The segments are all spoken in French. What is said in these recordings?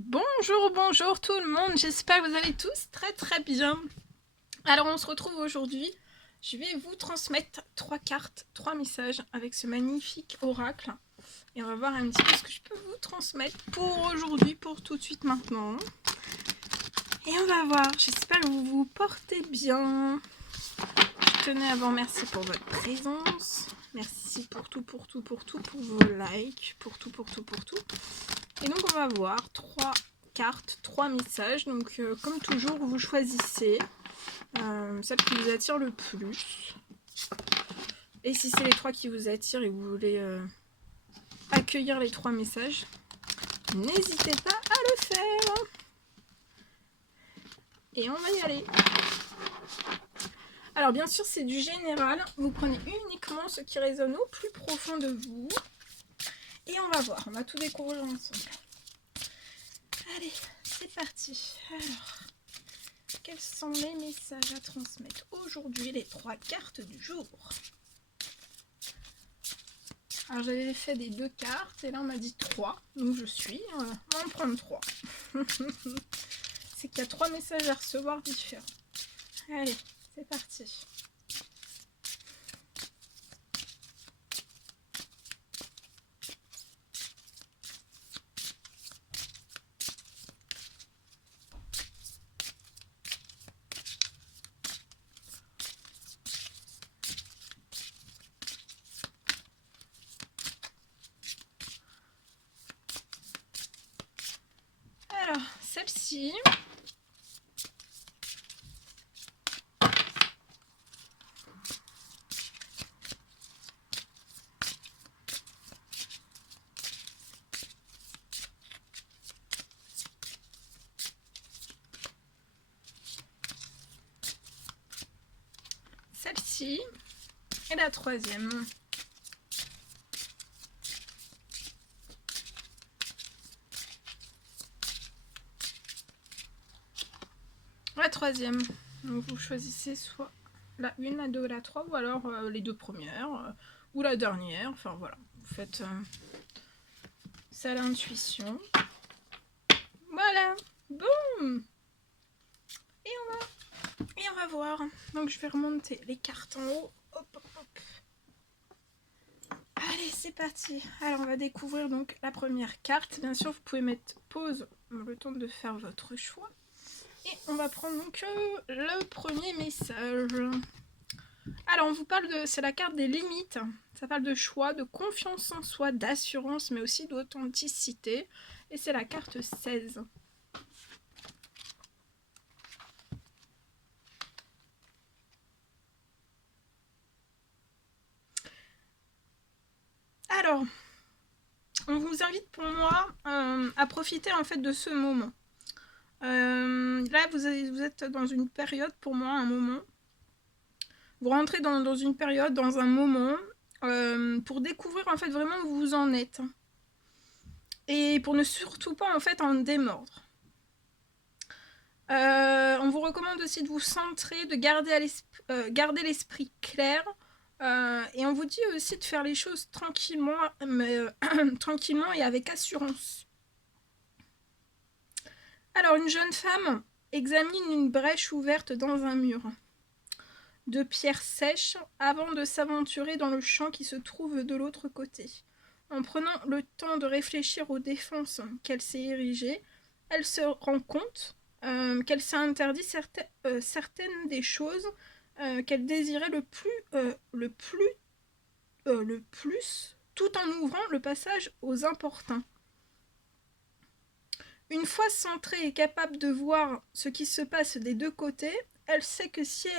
Bonjour, bonjour tout le monde, j'espère que vous allez tous très bien. Alors on se retrouve aujourd'hui, je vais vous transmettre 3 cartes, 3 messages avec ce magnifique oracle. Et on va voir un petit peu ce que je peux vous transmettre pour aujourd'hui, pour tout de suite maintenant. Et on va voir, j'espère que vous vous portez bien. Je tenais à vous remercier pour votre présence. Merci pour tout, pour vos likes, pour tout. Et donc on va voir 3 cartes, 3 messages. Donc comme toujours, vous choisissez celle qui vous attire le plus. Et si c'est les 3 qui vous attirent et que vous voulez accueillir les 3 messages, n'hésitez pas à le faire. Et on va y aller. Alors bien sûr, c'est du général. Vous prenez uniquement ce qui résonne au plus profond de vous. Et on va voir, on va tout découvrir ensemble. Allez, c'est parti. Alors, quels sont les messages à transmettre aujourd'hui, les 3 cartes du jour? Alors j'avais fait des 2 cartes et là on m'a dit 3, donc je suis, on va en prendre 3. C'est qu'il y a 3 messages à recevoir différents. Allez, c'est parti. Alors, celle-ci. Celle-ci. Et la troisième. La troisième. Donc vous choisissez soit la 1, la 2, la 3, ou alors les 2 premières, ou la dernière. Enfin voilà, vous faites ça à l'intuition. Voilà, boum. Et on va voir. Donc je vais remonter les cartes en haut. Hop, hop, hop. Allez, c'est parti. Alors on va découvrir donc la première carte. Bien sûr, vous pouvez mettre pause le temps de faire votre choix. Et on va prendre donc le premier message. Alors on vous parle de... c'est la carte des limites. Ça parle de choix, de confiance en soi, d'assurance, mais aussi d'authenticité. Et c'est la carte 16. Alors, on vous invite pour moi à profiter en fait de ce moment. Là, vous êtes dans une période, pour moi, un moment. Vous rentrez dans une période, dans un moment, pour découvrir en fait vraiment où vous en êtes. Et pour ne surtout pas en fait en démordre. On vous recommande aussi de vous centrer, de garder l'esprit clair. Et on vous dit aussi de faire les choses tranquillement, mais, tranquillement et avec assurance. Alors, une jeune femme examine une brèche ouverte dans un mur de pierres sèches avant de s'aventurer dans le champ qui se trouve de l'autre côté. En prenant le temps de réfléchir aux défenses qu'elle s'est érigées, elle se rend compte qu'elle s'est interdit certaines des choses qu'elle désirait le plus, tout en ouvrant le passage aux importuns. Une fois centrée et capable de voir ce qui se passe des deux côtés, elle sait que si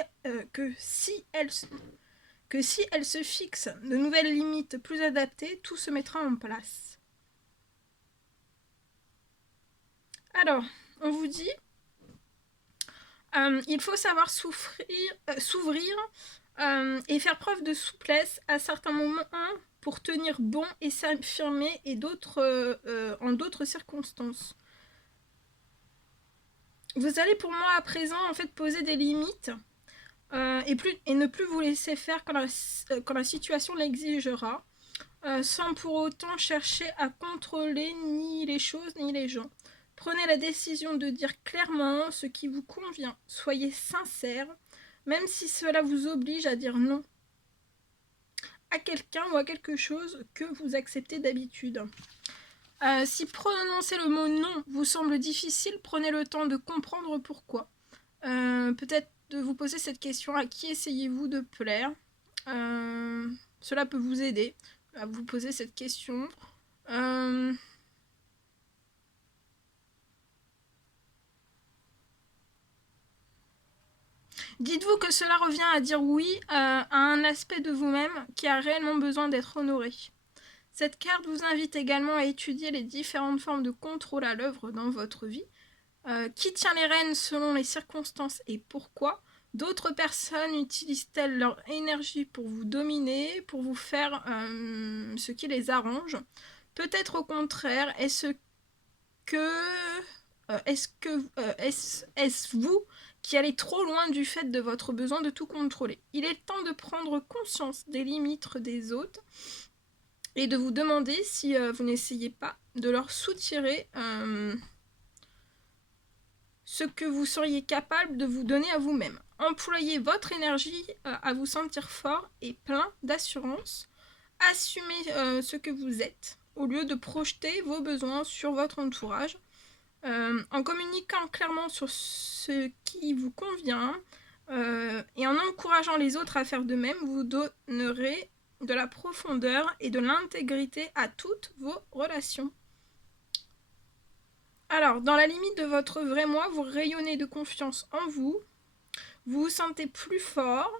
elle se fixe de nouvelles limites plus adaptées, tout se mettra en place. Alors, on vous dit, il faut savoir s'ouvrir et faire preuve de souplesse à certains moments pour tenir bon et s'affirmer et en d'autres circonstances. Vous allez pour moi à présent en fait poser des limites et ne plus vous laisser faire quand la situation l'exigera, sans pour autant chercher à contrôler ni les choses ni les gens. Prenez la décision de dire clairement ce qui vous convient. Soyez sincère, même si cela vous oblige à dire non à quelqu'un ou à quelque chose que vous acceptez d'habitude. Si prononcer le mot non vous semble difficile, prenez le temps de comprendre pourquoi. Peut-être de vous poser cette question: à qui essayez-vous de plaire? Cela peut vous aider à vous poser cette question. Dites-vous que cela revient à dire oui à un aspect de vous-même qui a réellement besoin d'être honoré. Cette carte vous invite également à étudier les différentes formes de contrôle à l'œuvre dans votre vie. Qui tient les rênes selon les circonstances et pourquoi? D'autres personnes utilisent-elles leur énergie pour vous dominer, pour vous faire ce qui les arrange? Peut-être au contraire, est-ce vous qui allez trop loin du fait de votre besoin de tout contrôler? Il est temps de prendre conscience des limites des autres et de vous demander si vous n'essayez pas de leur soutirer ce que vous seriez capable de vous donner à vous-même. Employez votre énergie à vous sentir fort et plein d'assurance. Assumez ce que vous êtes au lieu de projeter vos besoins sur votre entourage. En communiquant clairement sur ce qui vous convient et en encourageant les autres à faire de même, vous donnerez de la profondeur et de l'intégrité à toutes vos relations. Alors, dans la limite de votre vrai moi, vous rayonnez de confiance en vous, vous vous sentez plus fort,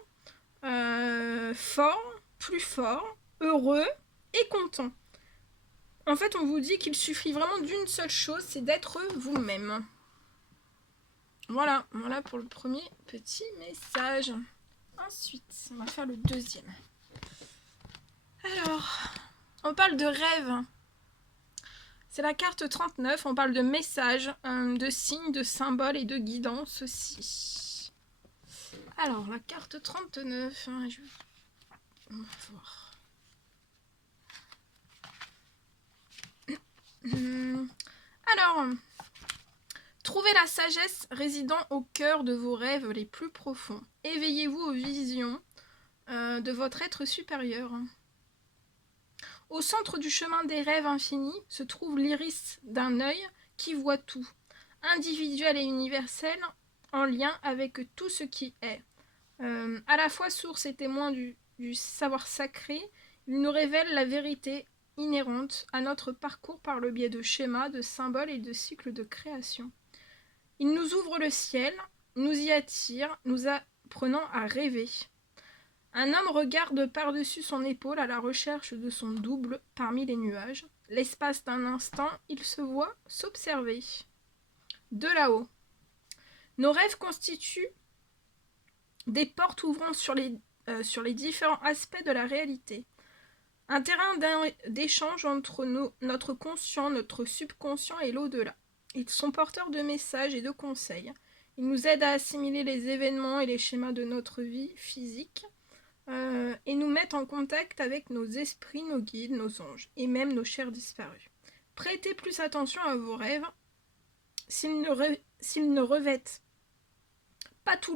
plus fort, heureux et content. En fait, on vous dit qu'il suffit vraiment d'une seule chose, c'est d'être vous-même. Voilà pour le premier petit message. Ensuite, on va faire le deuxième. Alors, on parle de rêve. C'est la carte 39, on parle de messages, de signes, de symboles et de guidance aussi. Alors, la carte 39, on va voir. Alors, trouvez la sagesse résidant au cœur de vos rêves les plus profonds. Éveillez-vous aux visions de votre être supérieur. Au centre du chemin des rêves infinis se trouve l'iris d'un œil qui voit tout, individuel et universel, en lien avec tout ce qui est. À la fois source et témoin du savoir sacré, il nous révèle la vérité inhérente à notre parcours par le biais de schémas, de symboles et de cycles de création. Il nous ouvre le ciel, nous y attire, nous apprenant à rêver. Un homme regarde par-dessus son épaule à la recherche de son double parmi les nuages. L'espace d'un instant, il se voit s'observer. De là-haut. Nos rêves constituent des portes ouvrant sur les différents aspects de la réalité. Un terrain d'échange entre notre conscient, notre subconscient et l'au-delà. Ils sont porteurs de messages et de conseils. Ils nous aident à assimiler les événements et les schémas de notre vie physique et nous mettent en contact avec nos esprits, nos guides, nos anges et même nos chers disparus. Prêtez plus attention à vos rêves. S'ils ne revêtent pas tout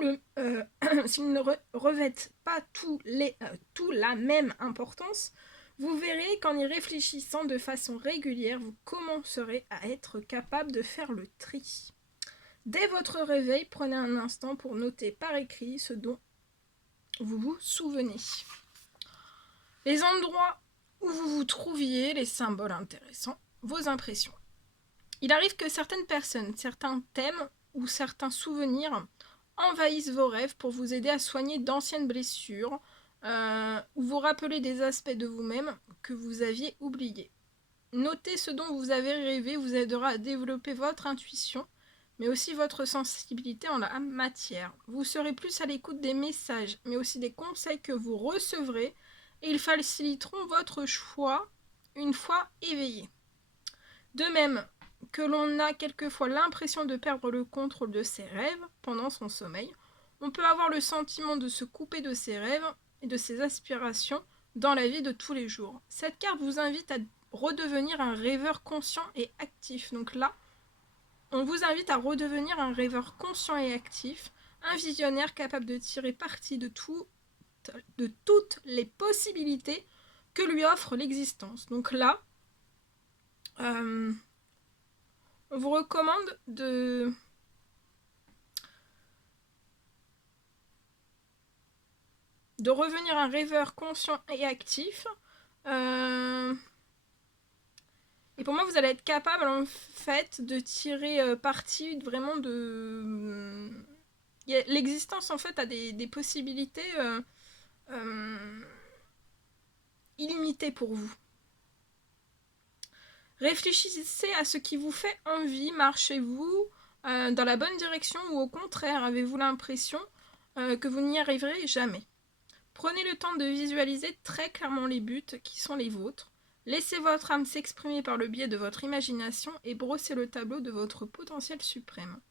la même importance, vous verrez qu'en y réfléchissant de façon régulière, vous commencerez à être capable de faire le tri. Dès votre réveil, prenez un instant pour noter par écrit ce dont vous vous souvenez. Les endroits où vous vous trouviez, les symboles intéressants, vos impressions. Il arrive que certaines personnes, certains thèmes ou certains souvenirs envahissent vos rêves pour vous aider à soigner d'anciennes blessures ou vous rappeler des aspects de vous-même que vous aviez oubliés. Noter ce dont vous avez rêvé vous aidera à développer votre intuition, mais aussi votre sensibilité en la matière. Vous serez plus à l'écoute des messages, mais aussi des conseils que vous recevrez, et ils faciliteront votre choix une fois éveillé. De même que l'on a quelquefois l'impression de perdre le contrôle de ses rêves pendant son sommeil, on peut avoir le sentiment de se couper de ses rêves et de ses aspirations dans la vie de tous les jours. Cette carte vous invite à redevenir un rêveur conscient et actif. Donc là, On vous invite à redevenir un rêveur conscient et actif, un visionnaire capable de tirer parti de toutes les possibilités que lui offre l'existence. Donc là, on vous recommande de revenir un rêveur conscient et actif. Et pour moi, vous allez être capable en fait de tirer parti vraiment de... L'existence en fait a des possibilités illimitées pour vous. Réfléchissez à ce qui vous fait envie, marchez-vous dans la bonne direction ou au contraire, avez-vous l'impression que vous n'y arriverez jamais. Prenez le temps de visualiser très clairement les buts qui sont les vôtres. Laissez votre âme s'exprimer par le biais de votre imagination et brossez le tableau de votre potentiel suprême.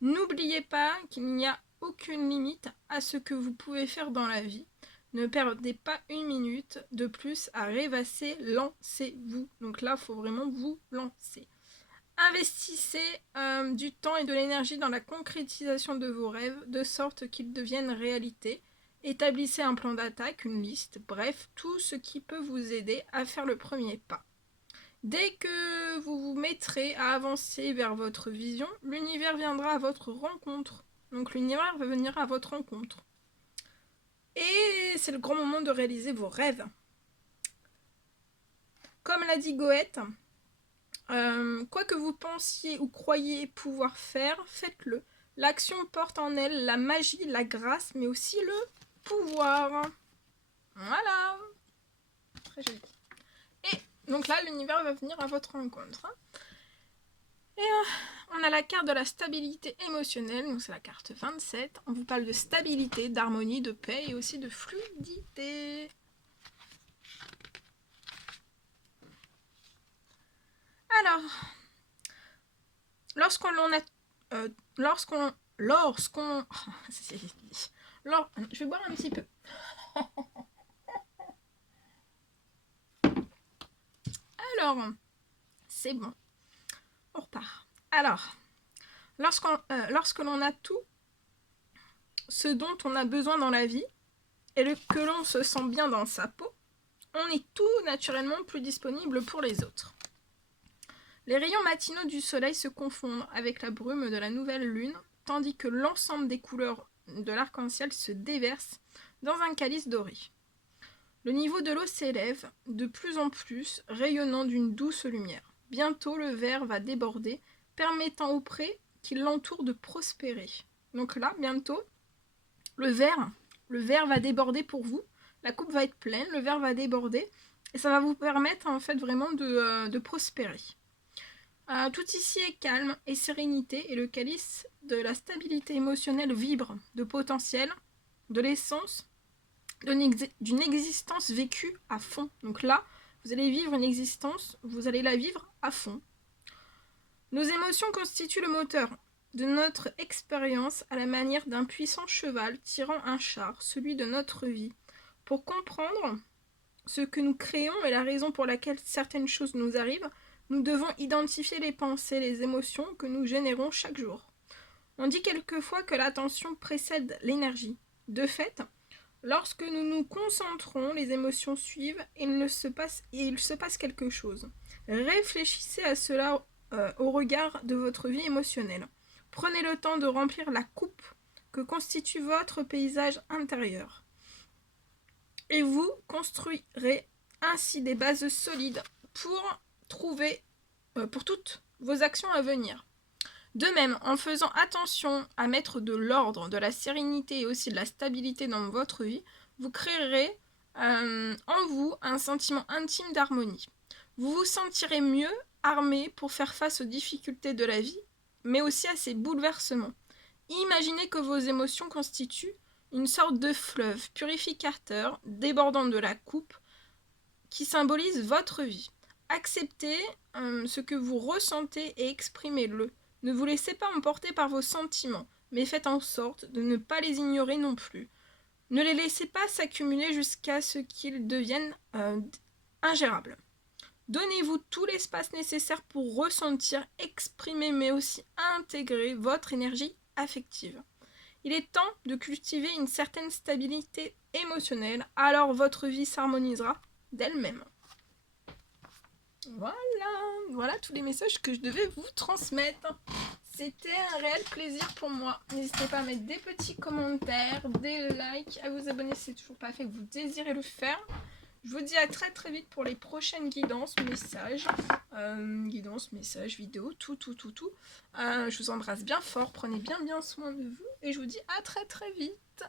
N'oubliez pas qu'il n'y a aucune limite à ce que vous pouvez faire dans la vie. Ne perdez pas une minute de plus à rêvasser, lancez-vous. Donc là, il faut vraiment vous lancer. Investissez du temps et de l'énergie dans la concrétisation de vos rêves, de sorte qu'ils deviennent réalité. Établissez un plan d'attaque, une liste, bref, tout ce qui peut vous aider à faire le premier pas. Dès que vous vous mettrez à avancer vers votre vision, l'univers viendra à votre rencontre. Donc l'univers va venir à votre rencontre. Et c'est le grand moment de réaliser vos rêves. Comme l'a dit Goethe, quoi que vous pensiez ou croyiez pouvoir faire, faites-le. L'action porte en elle la magie, la grâce, mais aussi le pouvoir. Voilà. Très joli. Et donc là, l'univers va venir à votre rencontre. Et on a la carte de la stabilité émotionnelle, donc c'est la carte 27. On vous parle de stabilité, d'harmonie, de paix et aussi de fluidité. Alors, lorsqu'on je vais boire un petit peu. Alors, c'est bon. On repart. Alors, lorsque l'on a tout ce dont on a besoin dans la vie et que l'on se sent bien dans sa peau, on est tout naturellement plus disponible pour les autres. Les rayons matinaux du soleil se confondent avec la brume de la nouvelle lune, tandis que l'ensemble des couleurs de l'arc-en-ciel se déverse dans un calice doré. Le niveau de l'eau s'élève de plus en plus, rayonnant d'une douce lumière. Bientôt, le verre va déborder, permettant au pré qui l'entoure de prospérer. Donc là, bientôt, le verre va déborder pour vous. La coupe va être pleine, le verre va déborder, et ça va vous permettre en fait vraiment de prospérer. Tout ici est calme et sérénité, et le calice de la stabilité émotionnelle vibre de potentiel, de l'essence, d'une existence vécue à fond. Donc là, vous allez vivre une existence, vous allez la vivre à fond. Nos émotions constituent le moteur de notre expérience à la manière d'un puissant cheval tirant un char, celui de notre vie. Pour comprendre ce que nous créons et la raison pour laquelle certaines choses nous arrivent, nous devons identifier les pensées, les émotions que nous générons chaque jour. On dit quelquefois que l'attention précède l'énergie. De fait, lorsque nous nous concentrons, les émotions suivent et il se passe quelque chose. Réfléchissez à cela au regard de votre vie émotionnelle. Prenez le temps de remplir la coupe que constitue votre paysage intérieur. Et vous construirez ainsi des bases solides pour toutes vos actions à venir. De même, en faisant attention à mettre de l'ordre, de la sérénité et aussi de la stabilité dans votre vie, vous créerez en vous un sentiment intime d'harmonie. Vous vous sentirez mieux armé pour faire face aux difficultés de la vie, mais aussi à ses bouleversements. Imaginez que vos émotions constituent une sorte de fleuve purificateur débordant de la coupe qui symbolise votre vie. Acceptez ce que vous ressentez et exprimez-le. Ne vous laissez pas emporter par vos sentiments, mais faites en sorte de ne pas les ignorer non plus. Ne les laissez pas s'accumuler jusqu'à ce qu'ils deviennent ingérables. Donnez-vous tout l'espace nécessaire pour ressentir, exprimer, mais aussi intégrer votre énergie affective. Il est temps de cultiver une certaine stabilité émotionnelle, alors votre vie s'harmonisera d'elle-même. Voilà tous les messages que je devais vous transmettre. C'était un réel plaisir pour moi. N'hésitez pas à mettre des petits commentaires, des likes, à vous abonner si ce n'est toujours pas fait, que vous désirez le faire. Je vous dis à très très vite pour les prochaines guidances, messages, vidéos, tout. Je vous embrasse bien fort, prenez bien soin de vous et je vous dis à très très vite.